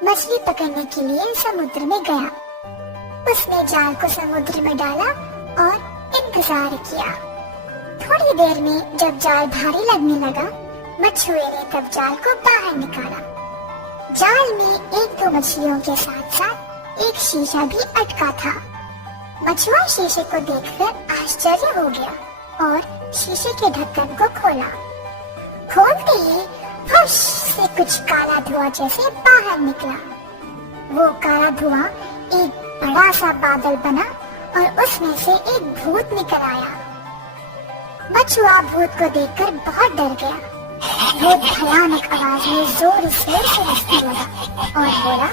मछली पकड़ने के लिए समुद्र में गया। उसने जाल को समुद्र में डाला और इंतजार किया। थोड़ी देर में जब जाल भारी लगने लगा, मछुए ने तब जाल को बाहर निकाला। जाल में एक दो मछलियों के साथ साथ एक शीशा भी अटका था। मछुआ शीशे को देखकर आश्चर्य हो गया और शीशे के ढक्कन को खोला। खोलते ही फुश से कुछ काला धुआं जैसे बाहर निकला। वो काला धुआं एक बड़ा सा बादल बना और उसमें से एक भूत निकल आया। मछुआ भूत को देखकर बहुत डर गया। भूत भयानक आवाज में जोर शोर से हंसने लगा और बोला,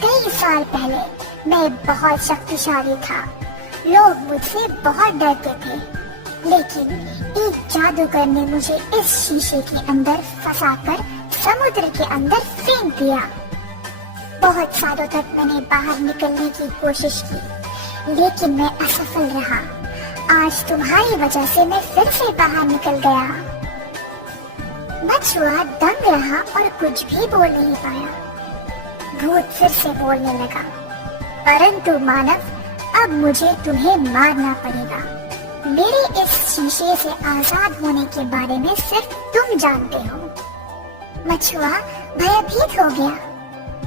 कई साल पहले मैं बहुत शक्तिशाली था। लोग मुझसे बहुत डरते थे, लेकिन एक जादूगर ने मुझे इस शीशे के अंदर फंसाकर समुद्र के अंदर फेंक दिया। बहुत सालों तक मैंने बाहर निकलने की कोशिश की, लेकिन मैं असफल रहा। आज तुम्हारी वजह से मैं फिर से बाहर निकल गया। मछुआ दंग रहा और कुछ भी बोल नहीं पाया। भूत फिर से बोलने लगा, परंतु मानव, अब मुझे तुम्हें मारना पड़ेगा। मेरे इस शीशे से आजाद होने के बारे में सिर्फ तुम जानते हो। मछुआ भयभीत हो गया।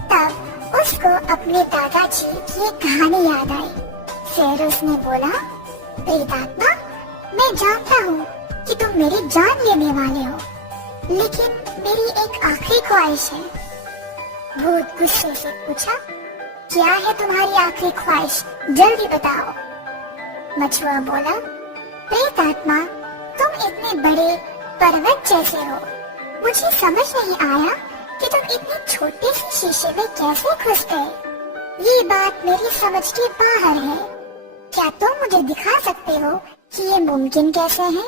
तब उसको अपने दादाजी की एक कहानी याद आई। फिर उसने बोला, प्रेतात्मा, मैं जानता हूँ कि तुम मेरी जान लेने वाले हो, लेकिन मेरी एक आखिरी ख्वाहिश है। भूत गुस्से से पूछा, क्या है तुम्हारी आखिरी ख्वाहिश? जल्दी बताओ। मछुआ बोला, प्रेतात्मा, तुम इतने बड़े पर्वत जैसे हो। मुझे समझ नहीं आया कि तुम इतने छोटे से शीशे में कैसे घुस गए। ये बात मेरी समझ के बाहर है। क्या तुम मुझे दिखा सकते हो कि ये मुमकिन कैसे है?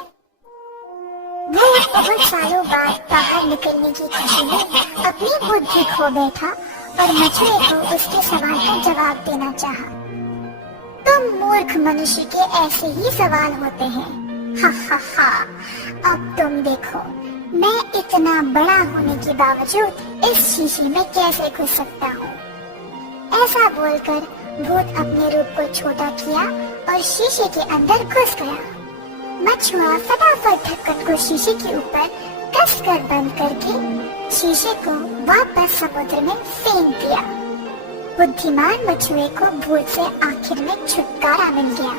वो बहुत सालों बाद बाहर निकलने की खुशी में अपनी बुद्धि खो बैठा और मछुए को उसके सवाल का जवाब देना चाहा। तुम मूर्ख मनुष्य के ऐसे ही सवाल होते हैं। हा हा हा, अब तुम देखो, मैं इतना बड़ा होने के बावजूद इस शीशे में कैसे घुस सकता हूँ। ऐसा बोलकर भूत अपने रूप को छोटा किया और शीशे के अंदर घुस गया। मछुआ फटाफट ढक्कन को शीशे के ऊपर कसकर बंद करके शीशे को वापस समुद्र में फेंक दिया। बुद्धिमान मछुए को भूत से आखिर में छुटकारा मिल गया।